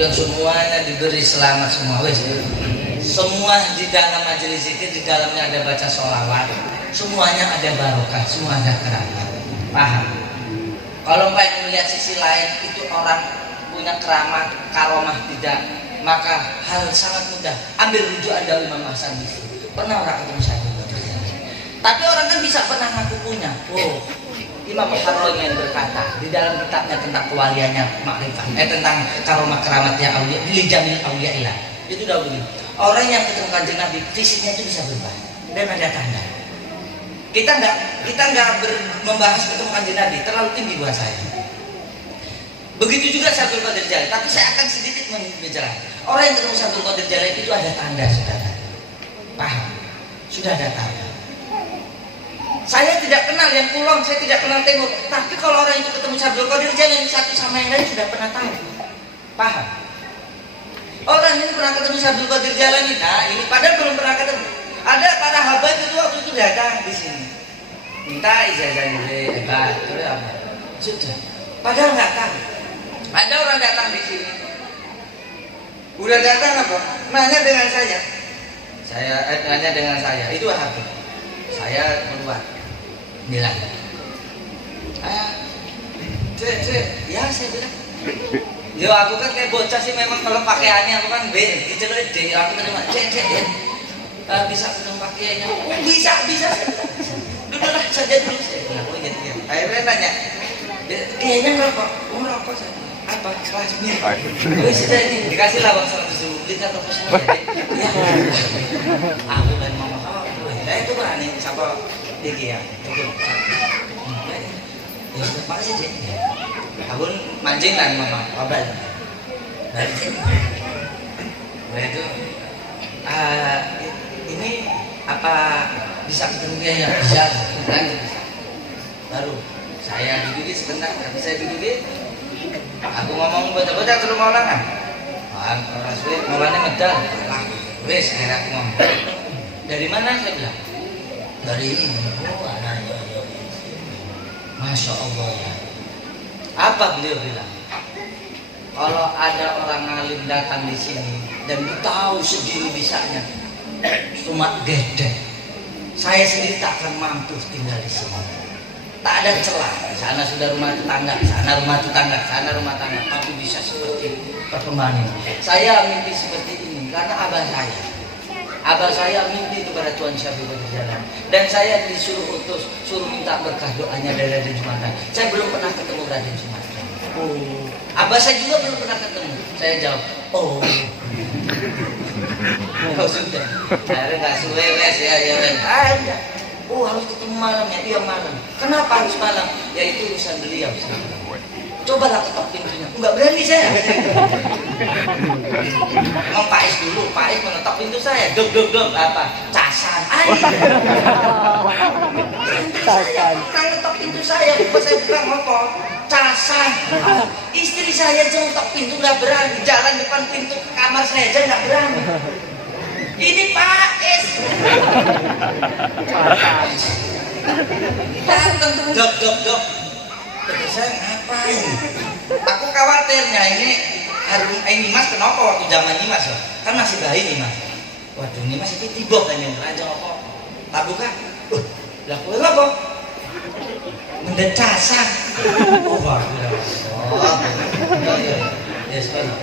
bilang semuanya diberi selamat semua. Wes, semua di dalam majelis zikir, di dalamnya ada baca sholawat, semuanya ada barokah, semua ada keramat. Paham? Kalau baik melihat sisi lain itu orang punya keramat, karomah tidak, maka hal sangat mudah. Ambil rujukan dari Imam Hasan Bisri. Pernah orang ketemu saya? Tapi orang kan bisa pernah ngaku punya. Oh, Imam Haramain berkata di dalam kitabnya tentang kewaliannya makrifat, tentang karomah keramatnya aulia, Jamil aulia ilah. Itu udah begini. Orang yang ketemu Kanjeng Nabi, fisiknya itu bisa berubah dan ada tanda. Kita nggak membahas ketemu Kanjeng Nabi, terlalu tinggi buat saya. Begitu juga Syaikhul Qadir Jalani, tapi saya akan sedikit menjelaskan. Orang yang ketemu Syaikhul Qadir Jalani itu ada tanda, saudara. Paham? Sudah ada tanda. Saya tidak kenal yang Kulon, saya tidak kenal Timur. Tapi kalau orang itu ketemu Syaikhul Qadir Jalani, satu sama yang lain sudah pernah tahu. Paham? Orang ini pernah ketemu Syaikhul Qadir Jalani, nah ini padahal belum pernah ketemu. Ada para habaib itu waktu itu datang di sini, minta ijazah ini hebat, terus apa? Sudah. Padahal nggak tahu. Ada orang datang di sini, udah datang apa? Nanya dengan saya, nanya dengan saya, itu apa? Saya keluar, bilang, ya saya bilang, yo aku kan kayak bocah sih memang kalau pakaiannya aku kan B, gitu loh D, aku terima C ya, bisa ketemu pakaiannya, bisa, duduklah saja dulu saya bilang, oh gitu ya. Akhirnya nanya, kayaknya ngerokok saya. Apa kelasnya? Sudah ini dikasih lah bang 100 ribu atau apa semua ya. Aku dan mama saya itu berani siapa Diki ya. Ya makasih sih. Aku mancing lah mama kabel. Dari sini. Nah itu ini apa bisa ketemu ya? Bisa. Baru saya duduk sebentar, habis saya duduk aku ngomong bocah-bocah ke rumah orang kan? Orang sulit, mulanya medal. Wes, akhirnya aku ngomong. Dari mana saya bilang? Dari ini. Oh, anaknya. Masya Allah ya. Apa beliau bilang? Kalau ada orang alim datang di sini dan tahu segini bisanya, cuma gede, saya sendiri tak akan mampu tinggal di sini. Tak ada celah, sana sudah rumah tetangga, sana rumah tetangga, sana rumah tangga, tapi bisa seperti perkembangan ini. Saya mimpi seperti ini karena abah saya mimpi kepada Tuhan Syaikhul Qadir Jalani, dan saya disuruh suruh minta berkah doanya dari Raden Sumatera. Saya belum pernah ketemu Raden Sumatera. Oh, abah saya juga belum pernah ketemu. Saya jawab, oh sudah. Akhirnya nggak suwe wes ya. Udah. Oh harus ketemu malam ya, dia malam. Kenapa harus malam? Ya itu urusan beliau. Cobalah ketok pintunya. Enggak berani saya. Emang Pak Is dulu, Pak Is mengetok pintu saya. Dok apa? Casan. Casan. Ngetok pintu saya. Pas saya bilang apa? Casan. Istri saya aja ngetok pintu nggak berani. Jalan depan pintu kamar saya aja nggak berani. Ini Pak Es. Datang dok. Terus saya ngapain? Aku khawatirnya ini Mas kenapa waktu zaman ini Mas? Kan masih bayi nih Mas. Waduh ini Mas itu tiba kan yang raja apa? Tak buka. Lah kowe apa? Mendecasan. Oh waduh. Ya sekarang.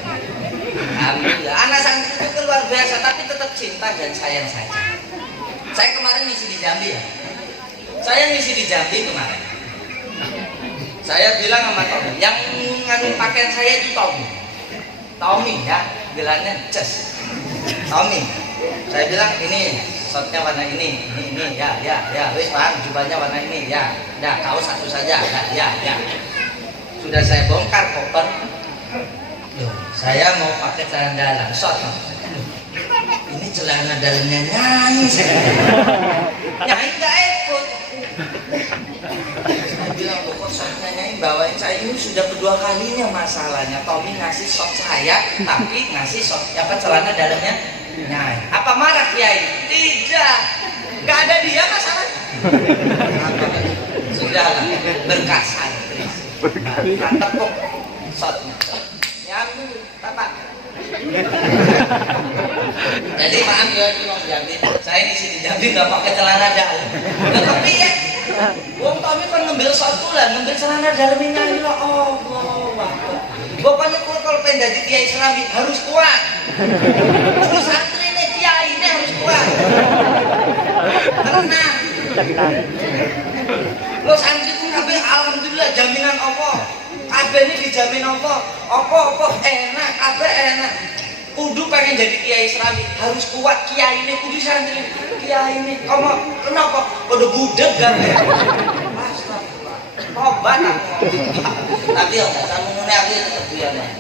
Alhamdulillah, anak santri itu luar biasa, tapi tetap cinta dan sayang saja. Saya kemarin ngisi di Jambi ya. Saya ngisi di Jambi kemarin. Saya bilang sama Tommy, yang nganu pakaian saya itu Tommy ya, bilangnya Ces. Tommy. Saya bilang ini shotnya warna ini ya, wis Bang, jubahnya warna ini ya, kaos satu saja, ya. Sudah saya bongkar koper. Loh, saya mau pakai celana dalam, short. Ini celana dalamnya nyanyi. Nyanyi nggak ikut. Saya bilang kok shortnya nyanyi bawain saya ini sudah kedua kalinya masalahnya. Tommy ngasih short saya, tapi ngasih short apa celana dalamnya nyanyi. Apa marah Kiai? Tidak. Nggak ada dia masalahnya. Sudahlah, berkah santri. Tepuk shortnya. Ya, Bapak. Jadi maaf ya Wong Jambi, saya di sini Jambi nggak pakai celana dalam. Nggak tapi ya, Wong Tommy kan ngambil satu lah, ngambil celana dalam ini ya Allah. Pokoknya kalau pengen jadi kiai Islami harus kuat. Terus santri ini kiai ini harus kuat. Tenang. Lo santri pun kabeh alhamdulillah jaminan apa? Kabeh ini dijamin apa? Apa enak, kabeh enak. Kudu pengen jadi kiai Islami harus kuat, kiai ini kudu santri kiai ini kamu kenapa udah budek kan ya astagfirullah tobat aku tapi ya kamu ngene aku tetep biar lah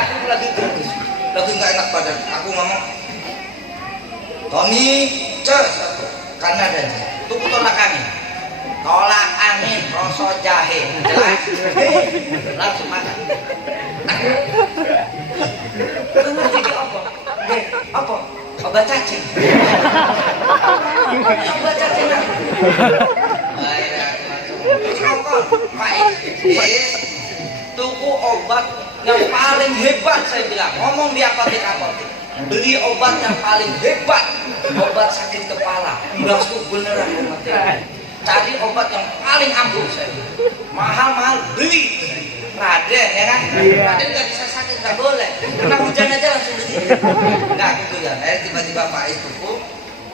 aku lagi bagus lagi nggak enak badan aku ngomong Tony cus karena ada tuku tolak angin rasa jahe jelas langsung makan apa? Obat cacing. Obat cacing. Tuku obat yang paling hebat saya bilang. Ngomong di apotek. Beli obat yang paling hebat. Obat sakit kepala. Enggak beneran obat. Cari obat yang paling ampuh saya bilang. Mahal-mahal beli. Raden ya kan? Raden nggak bisa sakit, nggak boleh. Kena hujan aja langsung begini. Nggak aku bilang. Tiba-tiba Pak Is tuku,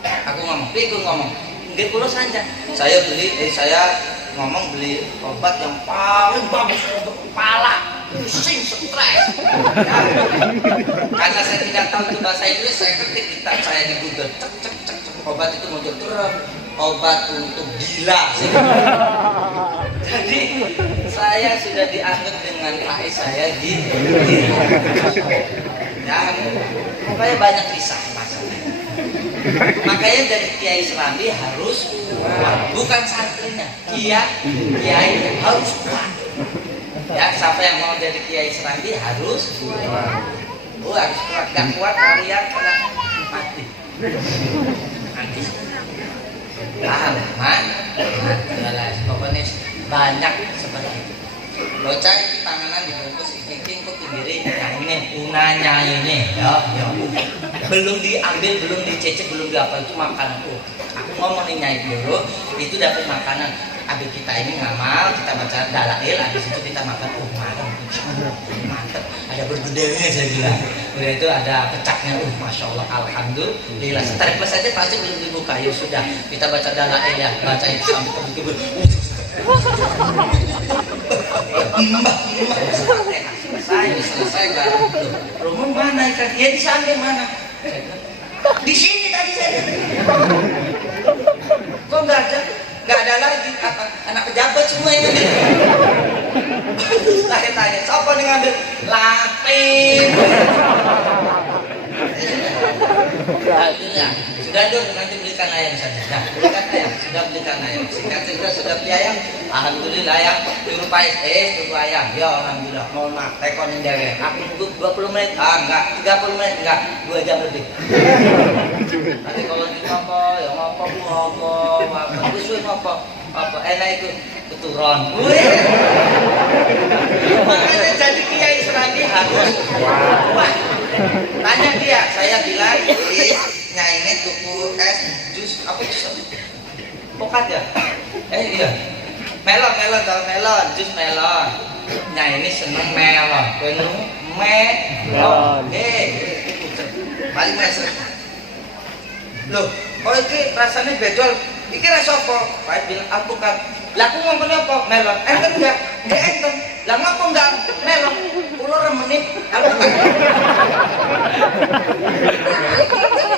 aku ngomong, nggak kulo saja. Saya ngomong beli obat yang paling bagus untuk kepala, pusing, stres. Karena saya tidak tahu itu bahasa Inggris, saya ketik kitab saya di Google, cek. Obat itu muncul terus. Obat untuk gila. Jadi saya sudah dianggap dengan Pak saya di ya, makanya banyak kisah masalah. Makanya dari kiai Islami harus kuat, bukan santrinya, kiai harus kuat. Ya, siapa yang mau jadi kiai Islami harus kuat. Harus kuat, gak kuat kalian pada mati. Pokoknya banyak seperti itu. Bocah itu tanganan dibungkus iking kok pinggiri nyanyi unanya ini ya belum diambil belum dicecek belum diapa itu makanan aku ngomong nih nyai dulu itu dapat makanan abis kita ini ngamal kita baca dalail habis itu kita makan mantap ada bergedenya saya bilang udah itu ada pecaknya masya Allah alhamdulillah tarik plus saja pasti belum dibuka ya sudah kita baca dalail ya baca itu sampai begitu selesai nggak rumah mana ikan ya di samping mana di sini tadi saya kok nggak ada lagi apa anak pejabat semua yang ngambil saya tanya siapa yang ngambil lapin sudah dong nanti belikan ayam saja belikan ayam singkat cerita sudah beli ayam alhamdulillah ayam suruh pais tunggu ayam ya alhamdulillah mohon maaf tekonin deh aku tunggu 20 menit enggak 30 menit enggak 2 jam lebih nanti kalau di ngopo kusuin ngopo apa enak itu keturun makanya jadi kiai Islami harus kuat tanya dia saya bilang nyai tuku es jus apa jus pokat ya iya melon tau melon jus melon nyai ini seneng melon melon paling mesra loh kalau ini rasanya bedol ini rasa apa Pak bilang alpukat lah aku ngomongnya apa melon enten enggak enten lah ngapa enggak melon ulo remenit alpukat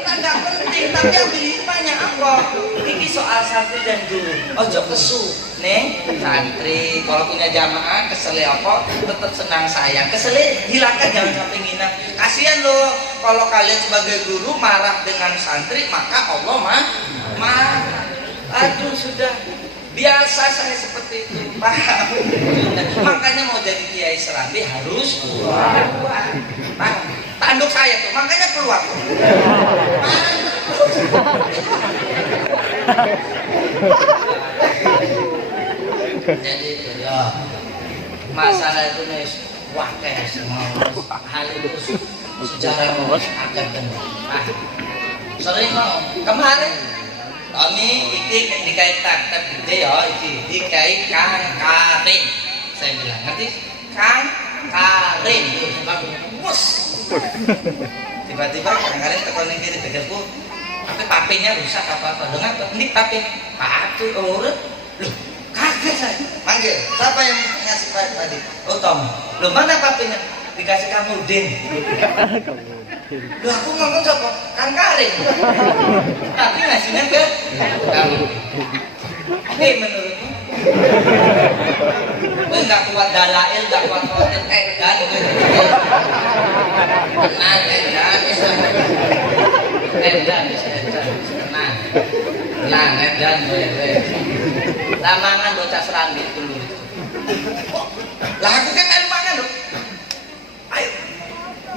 enggak penting tapi yang ditanya apa ini soal santri dan guru ojo kesu nih santri kalau punya jamaah kesel apa tetap senang sayang kesel hilangkan jangan sampai nginang kasihan loh kalau kalian sebagai guru marah dengan santri maka Allah marah aduh sudah biasa saya seperti itu paham makanya mau jadi kiai Serambi harus kuat paham tanduk saya tuh makanya keluar jadi itu ya masalah itu nih wah kayak semua hal itu sejarah akan kenal. Sering mau kemarin kami iki dikai tak gede ya iki dikai Kang Karin. Saya bilang ngerti Kang Karin. Bus. Tiba-tiba Kang Karin tekan ning kiri begelku. Tapi papinya rusak apa-apa. Dengan ini papi patu urut. Loh, kaget saya. Manggil. Siapa yang ngasih papi tadi? Oh, Tom. Loh, mana papinya? Dikasih kamu Din. Loh, aku ngomong siapa? Kang Karin. Tapi ngasihnya ke kamu. Oke, menurutmu? Gue nggak kuat dalail, nggak kuat konten edan. Tenang, edan. Edan, tenang. Tenang, edan. Lamangan bocah serambi dulu. Lah aku kan air mangan loh. Ayo,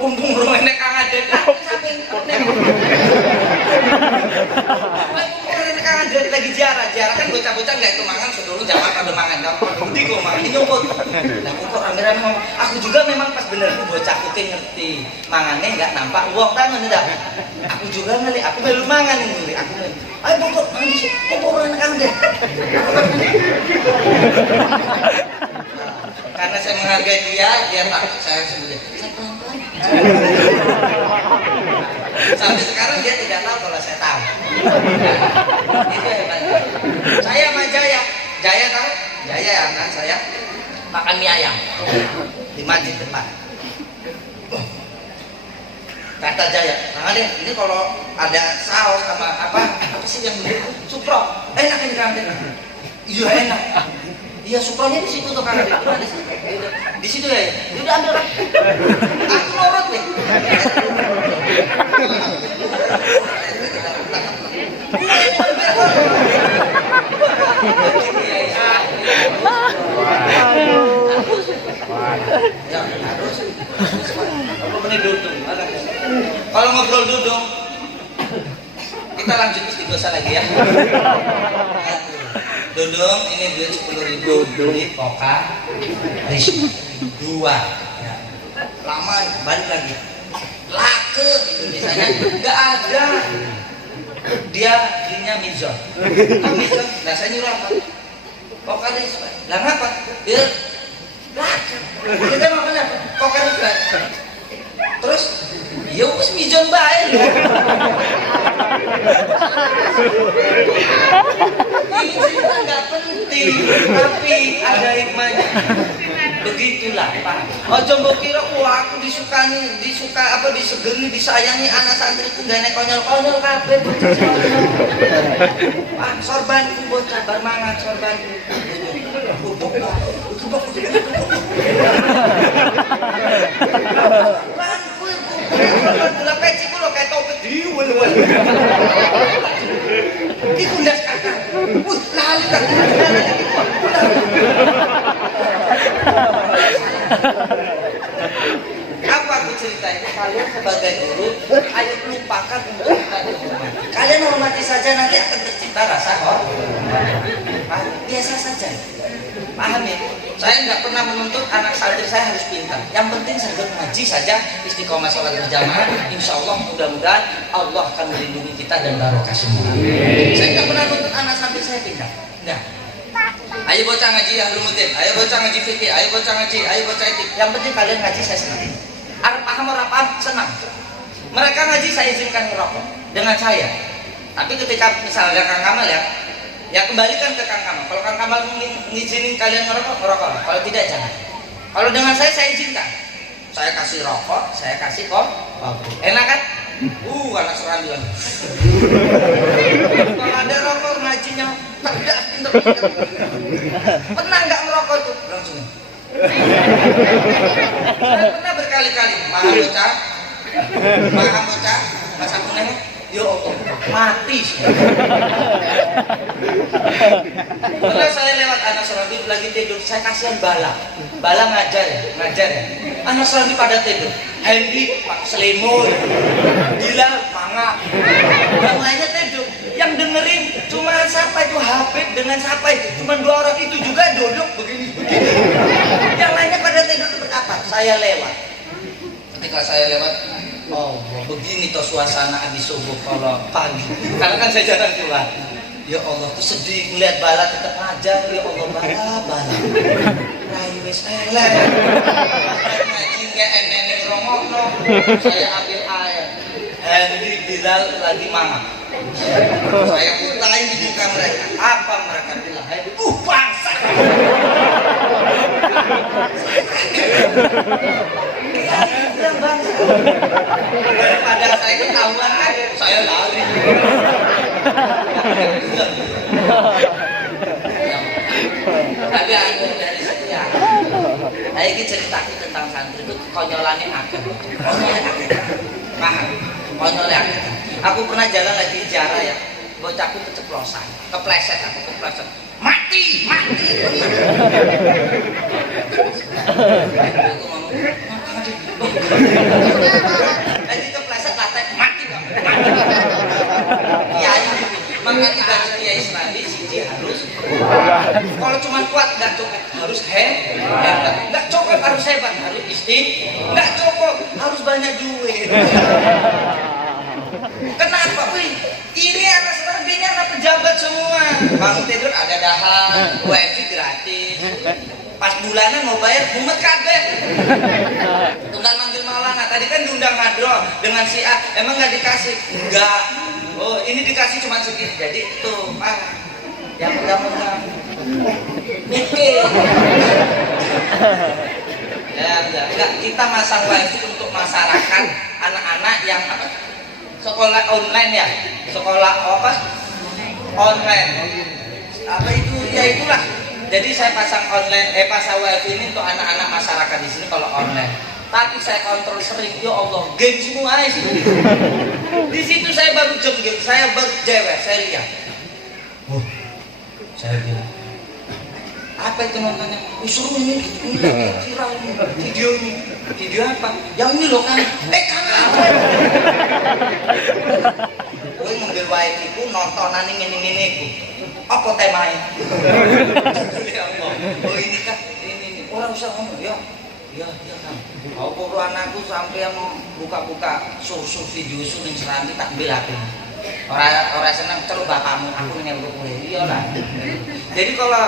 bumbung rumah nek Kang Aden. Sampai nek. Kang Aden lagi ziarah kan bocah-bocah nggak itu mangan sedulur jamaah pada mangan. Budi kok mangan ini nyumput. Lah kok rame-rame ngomong. Aku juga memang pas bener bocah kuking ngerti. Mangannya nggak nampak uang tangan enggak. Aku juga ngeli, aku belum mangan ini. Aku ngeli. Ayo bokok, mangan di sini. Bokok Kang Aden. Karena saya menghargai dia tak saya sendiri. Sampai sekarang dia tidak tahu kalau saya tahu. Itu hebatnya. Saya sama Jaya tahu? Jaya ya anak saya makan mie ayam di masjid depan. Kata Jaya, Kang Aden, ini kalau ada saus sama apa sih yang supro, enak ini Kang Aden. Iya enak. Iya supronya di situ tuh Kang Aden. Di situ ya. Udah ambil kan. Aku nurut nih. Ya harus. Kalau ngobrol dudung, kita lanjut istighosah lagi ya. Dudung ini duit 10.000 beli Poka Risma 2 ya. Lama balik lagi lake Indonesianya nggak ada, dia belinya Mizon. Mizon nah saya nyuruh apa Poka Risma lah ngapa dia lake kita makan apa Poka Risma terus ya wis Mizon bae ini cerita nggak penting tapi ada hikmahnya. Begitulah Pak. Ojo mbok kira wah aku disegeni disayangi anak santriku gak nek konyol-konyol kabeh. Pak sorban bocah bar mangan sorban. Gula peci ku lo kayak topet diwel. Di kundas kakak. Lali kan. Apa aku ceritain? Kalian sebagai guru, ayo lupakan untuk kita dihormati. Kalian hormati saja nanti akan tercipta rasa hormat. Biasa saja. Paham ya? Saya nggak pernah menuntut anak santri saya harus pintar. Yang penting saya ngaji saja, istiqomah sholat berjamaah. Insya Allah mudah-mudahan Allah akan melindungi kita dan barokah semua. Saya nggak pernah menuntut anak santri saya pintar. Nggak. Ayo bocah ngaji Ahlumuddin, ayo bocah ngaji fikih, ayo bocah ngaji, ayo bocah etik. Yang penting kalian ngaji saya senang. Arep paham ora paham senang. Mereka ngaji saya izinkan ngerokok dengan saya. Tapi ketika misalnya Kang Kamal ya kembalikan ke Kang Kamal. Kalau Kang Kamal ngizinin kalian ngerokok, ngerokok. Kalau tidak jangan. Kalau dengan saya izinkan. Saya kasih rokok, saya kasih kopi. Enak kan? Anak serambi lagi. Kalau ada rokok ngajinya cerdas, pinter. Pernah nggak ngerokok tuh? Langsung. Saya pernah berkali-kali. Paham bocah, masa puneng. Ya Allah, mati. Pernah saya lewat anak serambi lagi tidur, saya kasihan Bala ngajar ya. Anak serambi pada tidur, Hendy pakai selimut, Bilal mangap, yang lainnya tidur. Yang dengerin cuma siapa itu Habib dengan siapa itu, cuma 2 orang itu juga duduk begini. Yang lainnya pada tidur seperti apa? Saya lewat. Ketika saya lewat, Oh, begini toh suasana di subuh kalau pagi. Karena kan saya jarang keluar. Ya Allah, aku sedih melihat bala tetap ngajar. Ya Allah, bala. Rai wis elek. Ngaji nggak enene rongokno. Saya ambil air. Hendy Bilal lagi mangap. Saya putain di muka mereka. Apa mereka bilang? Bangsa. Yang bangsa. Daripada saya ketahuan kan, saya lari. Tapi aku dari sekian. Saya ini ceritaku tentang santri itu konyolannya akeh. Konyolannya akeh. Paham? Konyolannya akeh. Aku pernah jalan lagi jarah ya. Bocahku keceplosan, kepleset aku kepleset. Mati. Aku ngomong, lagi kepleset lantai mati bang. Kiai, makanya bagi kiai Islami sih harus. Kalau cuma kuat nggak cukup, harus hebat. Nggak cukup harus hebat, harus nggak cukup harus banyak duit. Kenapa? Wih, ini anak seperti ini anak pejabat semua. Bangun tidur ada dahar, wifi gratis. Pas bulanan mau bayar mumet kabeh. Tunggal manggil Maulana. Tadi kan diundang Hadro dengan si A, emang nggak dikasih? Enggak. Oh, ini dikasih cuma segini. Jadi tuh, Pak, yang pegang-pegang mikir. Ya enggak. Kita masang wifi untuk masyarakat, anak-anak yang apa? Sekolah online ya, sekolah apa? Online. Apa itu? Ya itulah. Jadi saya pasang pasang wifi ini untuk anak-anak masyarakat di sini kalau online. Tapi saya kontrol sering, ya Allah, game semua di situ. Di situ saya baru game, saya berjewer, saya lihat. Saya bilang, apa itu namanya? Suruh ini viral ini, videonya. Video apa? Yang ini loh kan? Kanan. Gue ngambil wifi ku nontonan ini ku. Apa temanya? Ya Allah. Oh ini kan ini. Orang usah ngomong ya. Ya kan. Kau perlu anakku sampai yang buka-buka susu video ning serambi tak belakin. Orang senang celuk bapakmu, aku nyeluk kowe. Iyalah. Jadi kalau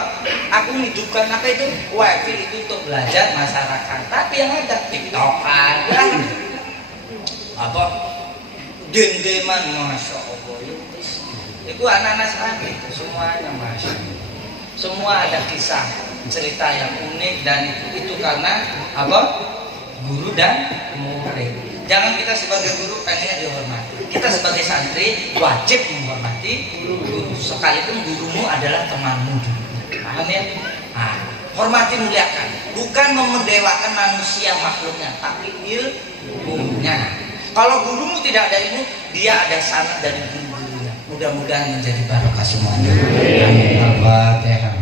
aku hidupkan apa itu wifi itu untuk belajar masyarakat. Tapi yang ada TikTokan, apa deng-deman, masya Allah. Itu anak-anak seperti itu semuanya masya Allah. Semua ada kisah cerita yang unik dan itu karena apa? Guru dan murid. Jangan kita sebagai guru pengennya dihormati. Kita sebagai santri wajib menghormati guru. Sekalipun gurumu adalah temanmu juga. Paham ya? Nah, hormati muliakan. Bukan memendewakan manusia makhluknya, tapi ilmunya. Kalau gurumu tidak ada ilmu, dia ada sanad dari guru-gurunya. Mudah-mudahan menjadi barokah semuanya. Amin. Al-Fatihah.